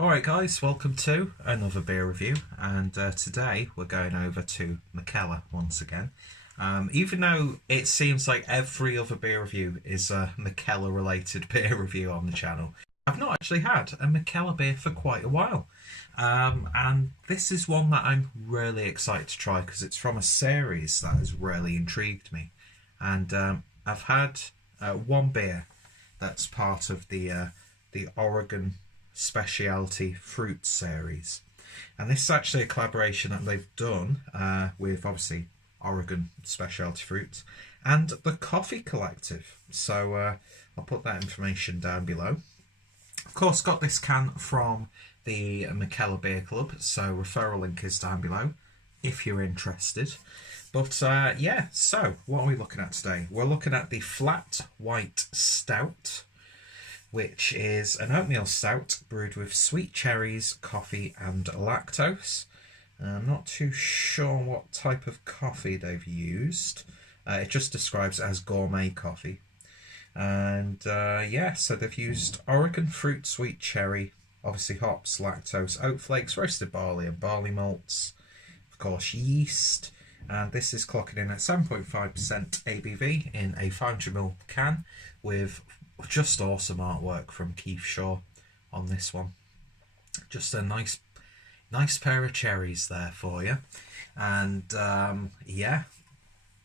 Alright guys, welcome to another beer review, and today we're going over to Mikkeller once again. Even though it seems like every other beer review is a Mikkeller related beer review on the channel, I've not actually had a Mikkeller beer for quite a while. And this is one that I'm really excited to try because it's from a series that has really intrigued me. And I've had one beer that's part of the Oregon Specialty Fruit series, and this is actually a collaboration that they've done with obviously Oregon Specialty Fruit and the Coffee Collective. So I'll put that information down below. Of course, got this can from the Mikkeller Beer Club, so referral link is down below if you're interested. But yeah, so what are we looking at today? We're looking at the Flat White Stout, which is an oatmeal stout brewed with sweet cherries, coffee and lactose. I'm not too sure what type of coffee they've used. It just describes it as gourmet coffee. And yeah, so they've used Oregon fruit, sweet cherry, obviously hops, lactose, oat flakes, roasted barley and barley malts, of course yeast. And this is clocking in at 7.5% ABV in a 500ml can with just awesome artwork from Keith Shaw on this one. Just a nice pair of cherries there for you. And yeah,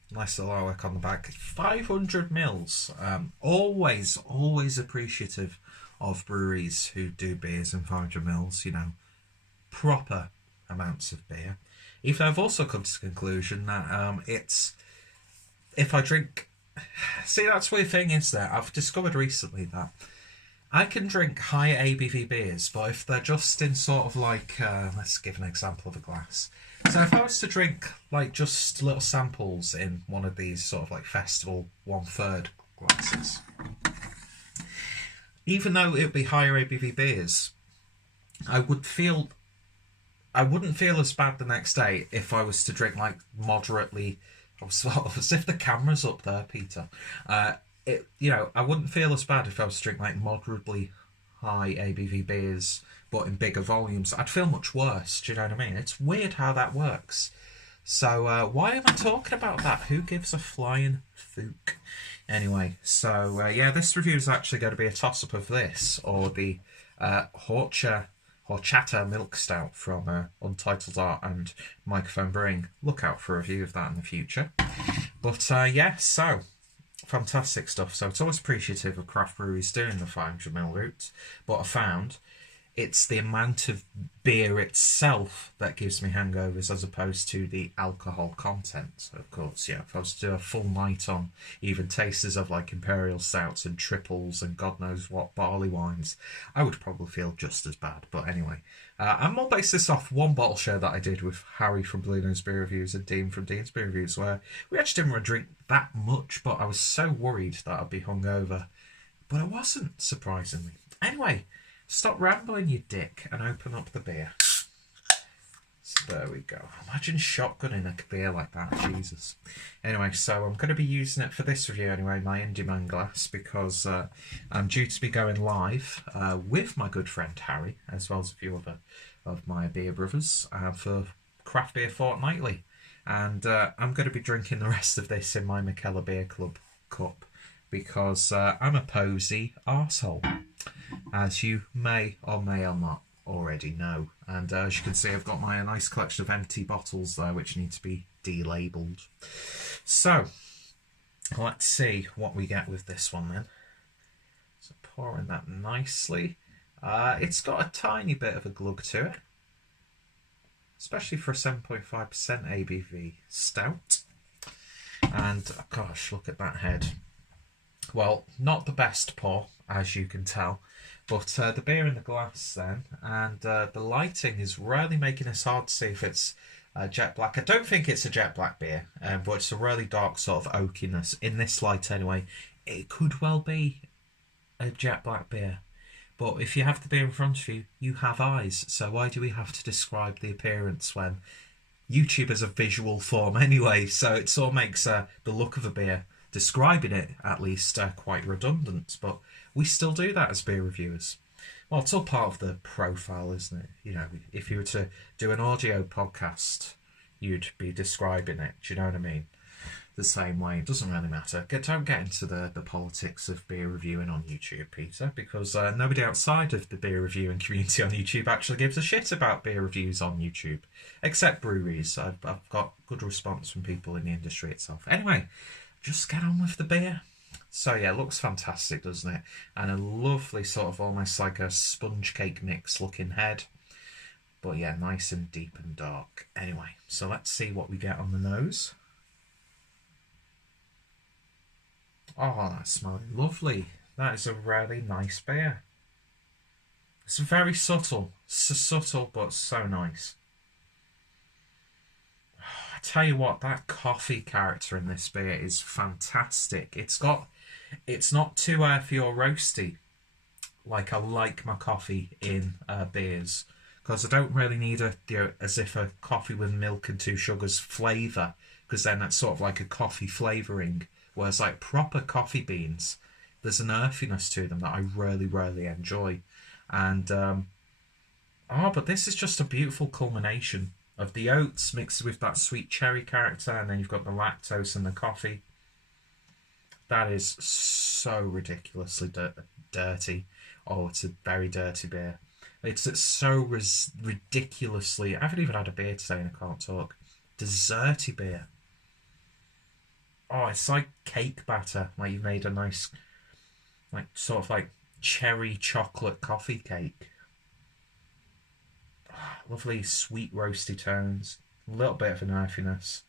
nice little artwork on the back. 500 mils. Always appreciative of breweries who do beers in 500 mils, you know, proper amounts of beer. Even though I've also come to the conclusion that if I drink, see, that's the weird thing is that I've discovered recently that I can drink higher ABV beers, but if they're just in sort of like, let's give an example of a glass. So if I was to drink like just little samples in one of these sort of like festival 1/3 glasses, even though it would be higher ABV beers, I wouldn't feel as bad the next day if I was to drink like moderately. As if the camera's up there, Peter. You know, I wouldn't feel as bad if I was to drink like moderately high ABV beers, but in bigger volumes. I'd feel much worse. Do you know what I mean? It's weird how that works. So why am I talking about that? Who gives a flying fook? Anyway, so yeah, this review is actually going to be a toss-up of this or the Horchata Milk Stout from Untitled Art and Microphone Brewing. Look out for a review of that in the future. But yeah, so fantastic stuff. So it's always appreciative of craft breweries doing the 500ml route, but I found it's the amount of beer itself that gives me hangovers as opposed to the alcohol content. Of course, yeah, if I was to do a full night on even tasters of like imperial stouts and triples and God knows what barley wines, I would probably feel just as bad. But anyway, I'm more based this off one bottle share that I did with Harry from Blue Nose Beer Reviews and Dean from Dean's Beer Reviews, where we actually didn't really drink that much, but I was so worried that I'd be hungover. But I wasn't, surprisingly. Anyway, stop rambling, you dick, and open up the beer. So there we go. Imagine shotgunning a beer like that, Jesus. Anyway, so I'm going to be using it for this review anyway, my Indie Man glass, because I'm due to be going live with my good friend Harry, as well as a few other of my beer brothers, for Craft Beer Fortnightly. And I'm going to be drinking the rest of this in my Mikkeller Beer Club cup, because I'm a posy arsehole, as you may or may not already know. And as you can see, I've got my nice collection of empty bottles there which need to be delabeled. So let's see what we get with this one then. So pouring that nicely. It's got a tiny bit of a glug to it, especially for a 7.5% ABV stout. And gosh, look at that head. Well, not the best pour, as you can tell, but the beer in the glass then, and the lighting is really making it hard to see if it's jet black. I don't think it's a jet black beer, but it's a really dark sort of oakiness in this light anyway. It could well be a jet black beer, but if you have the beer in front of you, you have eyes, so why do we have to describe the appearance when YouTube is a visual form anyway? So it sort of makes the look of a beer, describing it at least, quite redundant, but we still do that as beer reviewers. Well, it's all part of the profile, isn't it? You know, if you were to do an audio podcast, you'd be describing it. Do you know what I mean? The same way. It doesn't really matter. Don't get into the politics of beer reviewing on YouTube, Peter, because nobody outside of the beer reviewing community on YouTube actually gives a shit about beer reviews on YouTube, except breweries. I've got good response from people in the industry itself. Anyway, just get on with the beer. So yeah, it looks fantastic, doesn't it? And a lovely sort of almost like a sponge cake mix looking head. But yeah, nice and deep and dark. Anyway, so let's see what we get on the nose. Oh, that smells lovely. That is a really nice beer. It's very subtle. Subtle, but so nice. I tell you what, that coffee character in this beer is fantastic. It's not too earthy or roasty. Like I like my coffee in beers. Because I don't really need as if a coffee with milk and 2 sugars flavour. Because then that's sort of like a coffee flavouring. Whereas like proper coffee beans, there's an earthiness to them that I really, really enjoy. And, but this is just a beautiful culmination of the oats mixed with that sweet cherry character, and then you've got the lactose and the coffee. That is so ridiculously dirty. Oh, it's a very dirty beer. It's so ridiculously... I haven't even had a beer today and I can't talk. Desserty beer. Oh, it's like cake batter. Like you've made a nice, like sort of like cherry chocolate coffee cake. Oh, lovely sweet roasty tones. A little bit of an earthiness.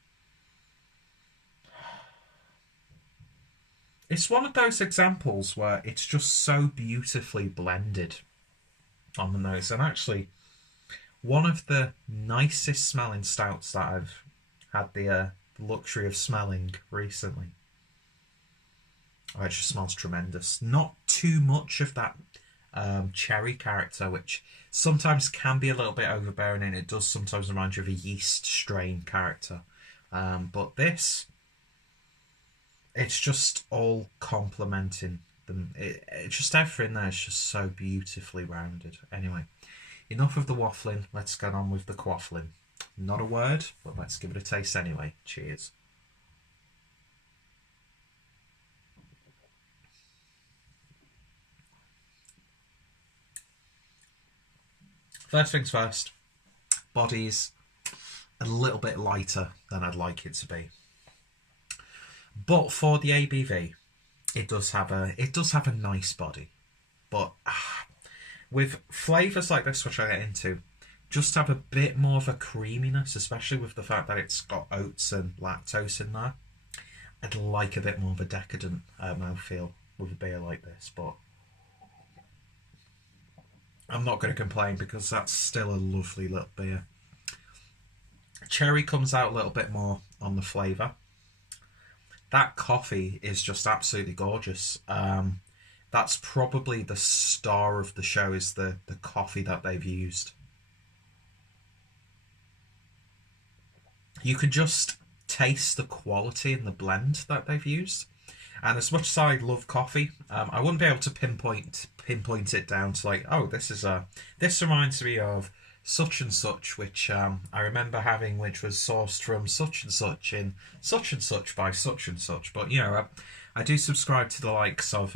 It's one of those examples where it's just so beautifully blended on the nose. And actually, one of the nicest smelling stouts that I've had the luxury of smelling recently. Oh, it just smells tremendous. Not too much of that cherry character, which sometimes can be a little bit overbearing, and it does sometimes remind you of a yeast strain character. But this, it's just all complementing them. It's just everything there is just so beautifully rounded. Anyway, enough of the waffling. Let's get on with the quaffling. Not a word, but let's give it a taste anyway. Cheers. First things first, body's a little bit lighter than I'd like it to be. But for the ABV, it does have a nice body. But with flavours like this, which I get into, just have a bit more of a creaminess, especially with the fact that it's got oats and lactose in there. I'd like a bit more of a decadent mouthfeel with a beer like this, but I'm not going to complain because that's still a lovely little beer. Cherry comes out a little bit more on the flavour. That coffee is just absolutely gorgeous. That's probably the star of the show, is the coffee that they've used. You can just taste the quality in the blend that they've used. And as much as I love coffee, I wouldn't be able to pinpoint it down to like, oh, this reminds me of such and such, which I remember having, which was sourced from such and such in such and such by such and such. But you know, I do subscribe to the likes of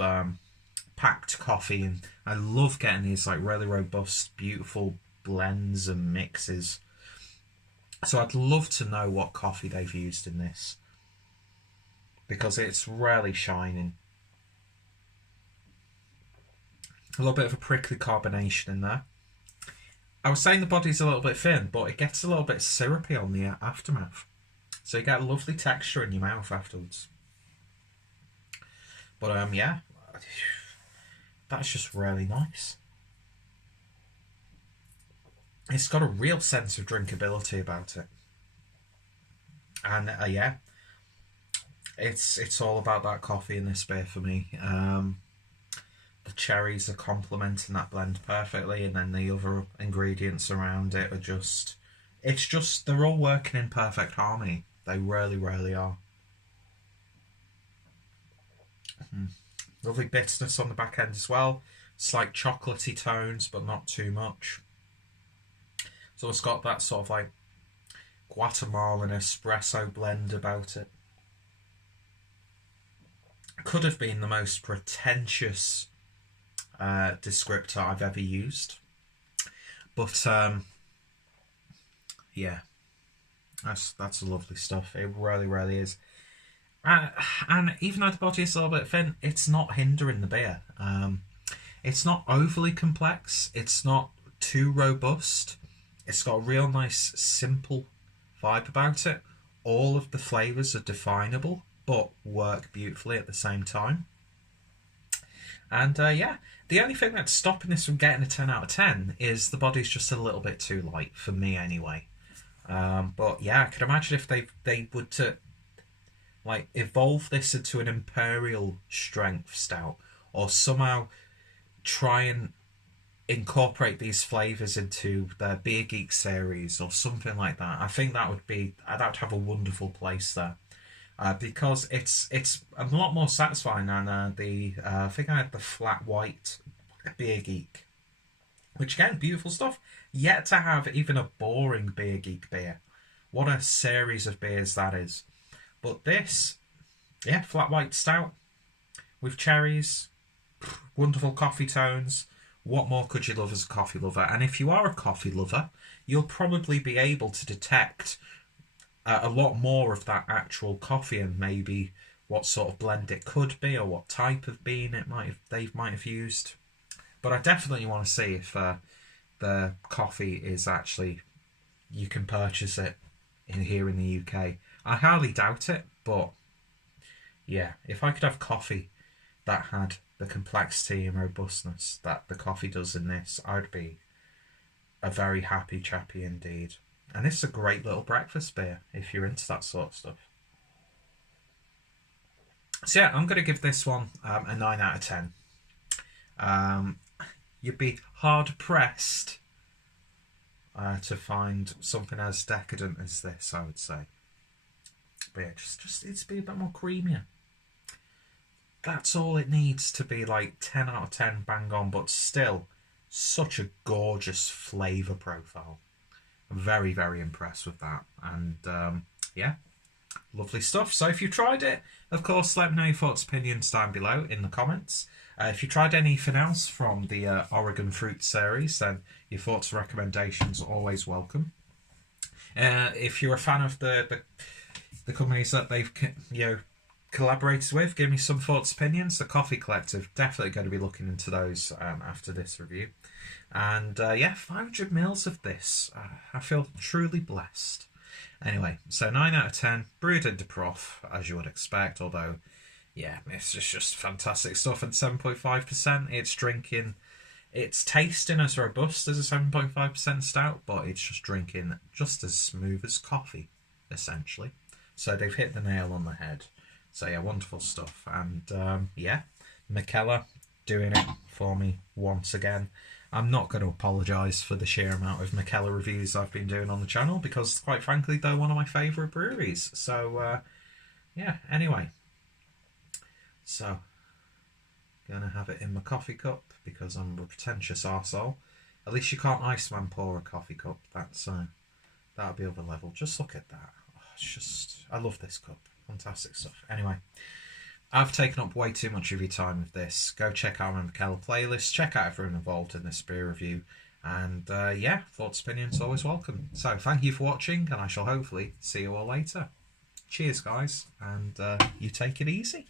packed coffee, and I love getting these like really robust, beautiful blends and mixes. So I'd love to know what coffee they've used in this, because it's really shining. A little bit of a prickly carbonation in there. I was saying the body's a little bit thin, but it gets a little bit syrupy on the aftermath. So you get a lovely texture in your mouth afterwards. But yeah, that's just really nice. It's got a real sense of drinkability about it. And yeah, it's all about that coffee in this beer for me. The cherries are complementing that blend perfectly, and then the other ingredients around it are they're all working in perfect harmony. They really, really are. Lovely bitterness on the back end as well. Slight chocolatey tones, but not too much. So it's got that sort of like Guatemalan espresso blend about it. Could have been the most pretentious descriptor I've ever used. But yeah, that's lovely stuff. It really, really is. And even though the body is a little bit thin, it's not hindering the beer. It's not overly complex. It's not too robust. It's got a real nice, simple vibe about it. All of the flavours are definable, but work beautifully at the same time. And yeah, the only thing that's stopping this from getting a 10 out of 10 is the body's just a little bit too light, for me anyway. But yeah, I can imagine if they would to like evolve this into an imperial strength stout, or somehow try and incorporate these flavours into their Beer Geek series or something like that. I think that would have a wonderful place there, because it's a lot more satisfying than I think I had the flat white Beer Geek, which again, beautiful stuff. Yet to have even a boring Beer Geek beer. What a series of beers that is. But this, yeah, flat white stout with cherries, wonderful coffee tones. What more could you love as a coffee lover? And if you are a coffee lover, you'll probably be able to detect a lot more of that actual coffee, and maybe what sort of blend it could be, or what type of bean they might have used. But I definitely want to see if the coffee is actually, you can purchase it here in the UK. I highly doubt it, but yeah, if I could have coffee that had the complexity and robustness that the coffee does in this, I'd be a very happy chappy indeed. And this is a great little breakfast beer if you're into that sort of stuff. So yeah, I'm going to give this one a 9 out of 10. You'd be hard pressed to find something as decadent as this, I would say. But yeah, just needs to be a bit more creamier. That's all it needs to be, like 10 out of 10 bang on, but still such a gorgeous flavour profile. I'm very, very impressed with that. And yeah, lovely stuff. So if you tried it, of course, let me know your thoughts, opinions down below in the comments. If you tried anything else from the Oregon Fruit series, then your thoughts and recommendations are always welcome. If you're a fan of the companies that they've collaborated with, give me some thoughts, opinions. The Coffee Collective, definitely going to be looking into those after this review. And yeah, 500 mils of this. I feel truly blessed. Anyway, so 9 out of 10, brewed into prof, as you would expect, although, yeah, it's just fantastic stuff. And 7.5%, it's tasting as robust as a 7.5% stout, but it's just drinking just as smooth as coffee, essentially. So they've hit the nail on the head. So yeah, wonderful stuff. And yeah, Mikkeller doing it for me once again. I'm not going to apologise for the sheer amount of Mikkeller reviews I've been doing on the channel, because quite frankly, they're one of my favourite breweries. So yeah, anyway. So, going to have it in my coffee cup because I'm a pretentious arsehole. At least you can't Iceman pour a coffee cup. That'll be other level. Just look at that. Oh, it's just, I love this cup. Fantastic stuff. Anyway, I've taken up way too much of your time with this. Go check out my Mikkeller playlist. Check out everyone involved in this beer review. And yeah, thoughts, opinions, always welcome. So thank you for watching, and I shall hopefully see you all later. Cheers, guys, and you take it easy.